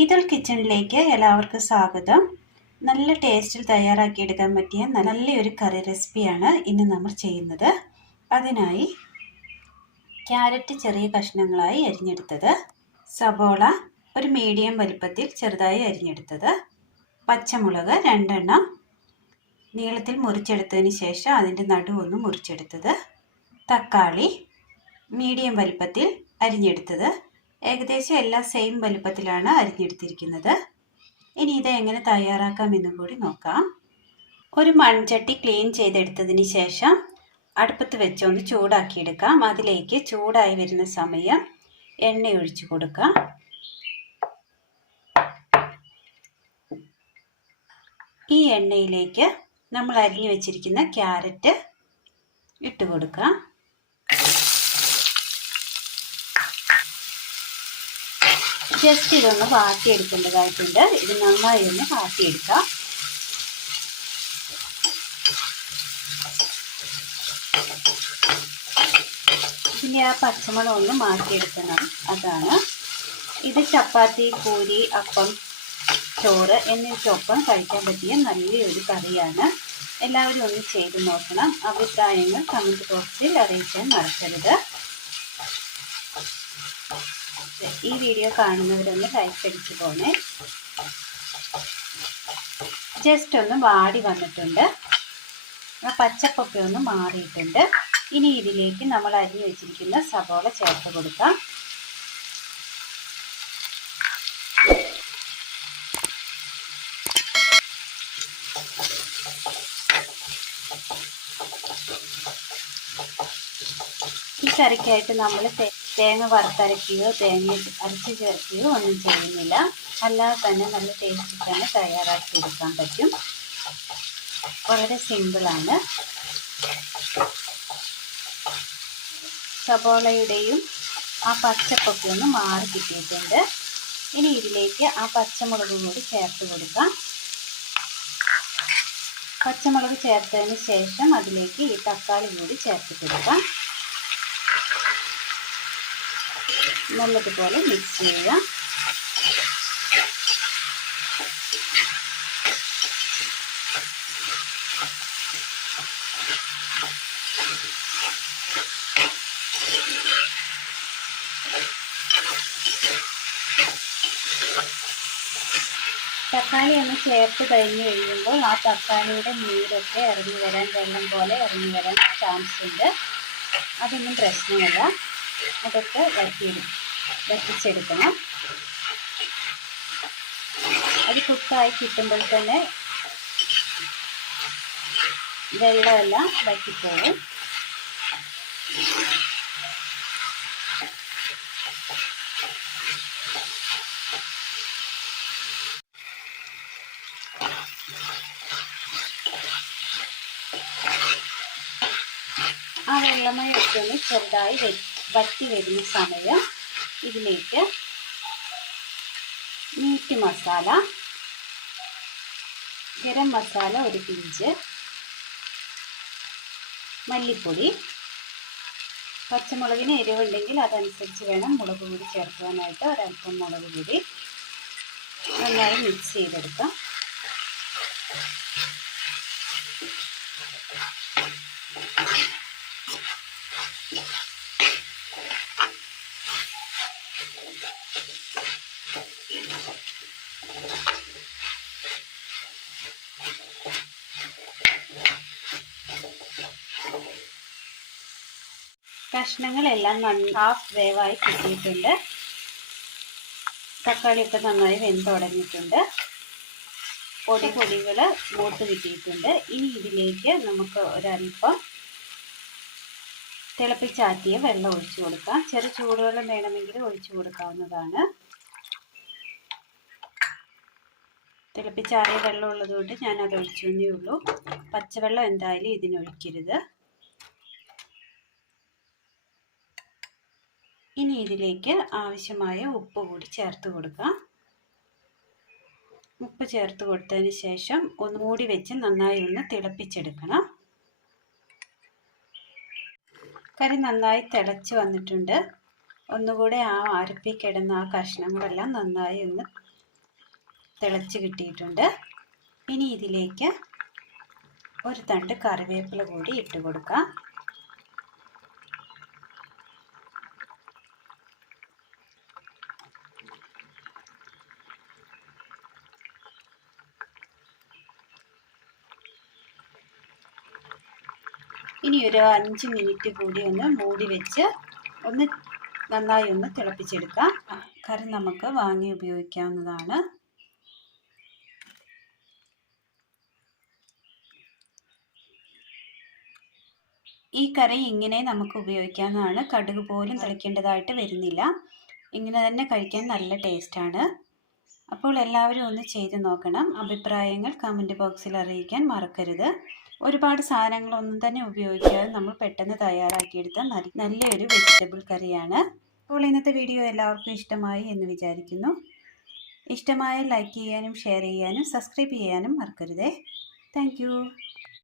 Ethyl കിച്ചണിലേക്ക് എല്ലാവർക്കും സ്വാഗതം. നല്ല ടേസ്റ്റിൽ തയ്യാറാക്കിയെടുക്കാൻ പറ്റിയ നല്ലൊരു കറി റെസിപ്പിയാണ് ഇന്ന് നമ്മൾ ചെയ്യുന്നത്. അതിനായി ക്യാരറ്റ് ചെറിയ കഷ്ണങ്ങളായി അരിഞ്ഞെടുത്തത്, സബോള ഒരു മീഡിയം വലിപ്പത്തിൽ ചെറുതായി അരിഞ്ഞെടുത്തത്, പച്ചമുളക് 2 എണ്ണം നീളത്തിൽ മുറിച്ചെടുത്തതിന് ശേഷം അതിൻ്റെ നടുവൊന്ന് മുറിച്ചെടുത്തത്, തക്കാളി മീഡിയം വലിപ്പത്തിൽ അരിഞ്ഞെടുത്തത്. ഏകദേശം എല്ലാം സെയിം വലുപ്പത്തിലാണ് അരിഞ്ഞെടുത്തിരിക്കുന്നത്. ഇനി ഇത് എങ്ങനെ തയ്യാറാക്കാമെന്നും കൂടി നോക്കാം. ഒരു മൺചട്ടി ക്ലീൻ ചെയ്തെടുത്തതിന് ശേഷം അടുപ്പത്ത് വെച്ചൊന്ന് ചൂടാക്കിയെടുക്കാം. അതിലേക്ക് ചൂടായി വരുന്ന സമയം എണ്ണ ഒഴിച്ചു കൊടുക്കാം. ഈ എണ്ണയിലേക്ക് നമ്മൾ അരിഞ്ഞു വെച്ചിരിക്കുന്ന ക്യാരറ്റ് ഇട്ട് കൊടുക്കാം. ജസ്റ്റ് ഇതൊന്ന് വാട്ടിയെടുക്കേണ്ടതായിട്ടുണ്ട്. ഇത് നന്നായി ഒന്ന് വാട്ടിയെടുക്കാം. ഇതിൻ്റെ ആ പച്ചമണം ഒന്ന് മാറ്റിയെടുക്കണം. അതാണ് ഇത്. ചപ്പാത്തി, പൂരി, അപ്പം, ചോറ് എന്നിവയ്ക്കൊപ്പം കഴിക്കാൻ പറ്റിയ നല്ലൊരു കറിയാണ്. എല്ലാവരും ഒന്ന് ചെയ്ത് നോക്കണം. അഭിപ്രായങ്ങൾ കമൻറ്റ് ബോക്സിൽ അറിയിക്കാൻ മറക്കരുത്. ഈ വീഡിയോ കാണുന്നവരൊന്ന് ലൈക്ക് അടിച്ചു പോണേ. ജസ്റ്റ് ഒന്ന് വാടി വന്നിട്ടുണ്ട്. ആ പച്ചപ്പൊക്കെ ഒന്ന് മാറിയിട്ടുണ്ട്. ഇനി ഇതിലേക്ക് നമ്മൾ അരിഞ്ഞു വെച്ചിരിക്കുന്ന സബോള ചേർത്ത് കൊടുക്കാം. ഈ കറിക്കായിട്ട് നമ്മൾ തേങ്ങ വറുത്തരക്കുകയോ തേങ്ങ അരച്ച് ചേർക്കുകയോ ഒന്നും ചെയ്യുന്നില്ല. അല്ലാതെ തന്നെ നല്ല ടേസ്റ്റിൽ തന്നെ തയ്യാറാക്കി എടുക്കാൻ പറ്റും. വളരെ സിമ്പിളാണ്. സബോളയുടെയും ആ പച്ചപ്പൊക്കെ ഒന്ന് മാറി കിട്ടിയിട്ടുണ്ട്. ഇനി ഇതിലേക്ക് ആ പച്ചമുളക് കൂടി ചേർത്ത് കൊടുക്കാം. പച്ചമുളക് ചേർത്തതിന് ശേഷം അതിലേക്ക് ഈ തക്കാളി കൂടി ചേർത്ത് കൊടുക്കാം. നല്ലതുപോലെ മിക്സ് ചെയ്യുക. തക്കാളി ഒന്ന് ചേർത്ത് കഴിഞ്ഞ് കഴിയുമ്പോൾ ആ തക്കാളിയുടെ നീരൊക്കെ ഇറങ്ങി വരാൻ, വെള്ളം പോലെ ഇറങ്ങി വരാൻ ചാൻസ് ഉണ്ട്. അതൊന്നും പ്രശ്നമല്ല. അതൊക്കെ വറ്റിച്ചെടുക്കണം. അത് കുക്കായി കിട്ടുമ്പോൾ തന്നെ വെള്ളമെല്ലാം വറ്റിപ്പോകും. ആ വെള്ളമയൊക്കെ ഒന്ന് ചെറുതായി വറ്റി വരുന്ന സമയം ഇതിലേക്ക് മീറ്റ് മസാല, ഗരം മസാല ഒരു പിഞ്ച്, മല്ലിപ്പൊടി, പച്ചമുളകിന് എരിവുണ്ടെങ്കിൽ അതനുസരിച്ച് വേണം മുളക് പൊടി ചേർക്കാനായിട്ട്. ഒരല്പം മുളക് പൊടി നന്നായി മിക്സ് ചെയ്തെടുക്കാം. കഷ്ണങ്ങളെല്ലാം ഹാഫ് വേവായി കിട്ടിയിട്ടുണ്ട്. തക്കാളിയൊക്കെ നന്നായി വെന്തുടങ്ങിയിട്ടുണ്ട്. പൊടികൾ മൂത്ത് കിട്ടിയിട്ടുണ്ട്. ഇനി ഇതിലേക്ക് നമുക്ക് ഒരല്പം തിളപ്പിച്ചാറ്റിയ വെള്ളം ഒഴിച്ചു കൊടുക്കാം. ചെറു ചൂടുവെള്ളം വേണമെങ്കിൽ ഒഴിച്ചു കൊടുക്കാവുന്നതാണ്. തിളപ്പിച്ചാറിയ വെള്ളം ഉള്ളതുകൊണ്ട് ഞാനത് ഒഴിച്ചേ ഉള്ളൂ. പച്ചവെള്ളം എന്തായാലും ഇതിനൊഴിക്കരുത്. ഇനി ഇതിലേക്ക് ആവശ്യമായ ഉപ്പ് കൂടി ചേർത്ത് കൊടുക്കാം. ഉപ്പ് ചേർത്ത് കൊടുത്തതിന് ശേഷം ഒന്ന് മൂടി വെച്ച് നന്നായി ഒന്ന് തിളപ്പിച്ചെടുക്കണം. കറി നന്നായി തിളച്ച് വന്നിട്ടുണ്ട്. ഒന്നുകൂടെ ആ അരപ്പി കിടന്ന ആ കഷ്ണങ്ങളെല്ലാം നന്നായി ഒന്ന് തിളച്ച് കിട്ടിയിട്ടുണ്ട്. ഇനി ഇതിലേക്ക് ഒരു തണ്ട് കറിവേപ്പില കൂടി ഇട്ട് കൊടുക്കാം. ഇനി ഒരു 5 മിനിറ്റ് കൂടി ഒന്ന് മൂടി വെച്ച് നന്നായി ഒന്ന് തിളപ്പിച്ചെടുക്കാം. കറി നമുക്ക് വാങ്ങി ഉപയോഗിക്കാവുന്നതാണ്. ഈ കറി ഇങ്ങനെ നമുക്ക് ഉപയോഗിക്കാവുന്നതാണ്. കടുക് പോലും തിളയ്ക്കേണ്ടതായിട്ട് വരുന്നില്ല. ഇങ്ങനെ തന്നെ കഴിക്കാൻ നല്ല ടേസ്റ്റാണ്. അപ്പോൾ എല്ലാവരും ഒന്ന് ചെയ്ത് നോക്കണം. അഭിപ്രായങ്ങൾ കമൻറ്റ് ബോക്സിൽ അറിയിക്കാൻ മറക്കരുത്. ഒരുപാട് സാധനങ്ങളൊന്നും തന്നെ ഉപയോഗിക്കാതെ നമ്മൾ പെട്ടെന്ന് തയ്യാറാക്കിയെടുത്ത നല്ലൊരു വെജിറ്റബിൾ കറിയാണ്. അപ്പോൾ ഇന്നത്തെ വീഡിയോ എല്ലാവർക്കും ഇഷ്ടമായി എന്ന് വിചാരിക്കുന്നു. ഇഷ്ടമായ ലൈക്ക് ചെയ്യാനും ഷെയർ ചെയ്യാനും സബ്സ്ക്രൈബ് ചെയ്യാനും മറക്കരുതേ. താങ്ക്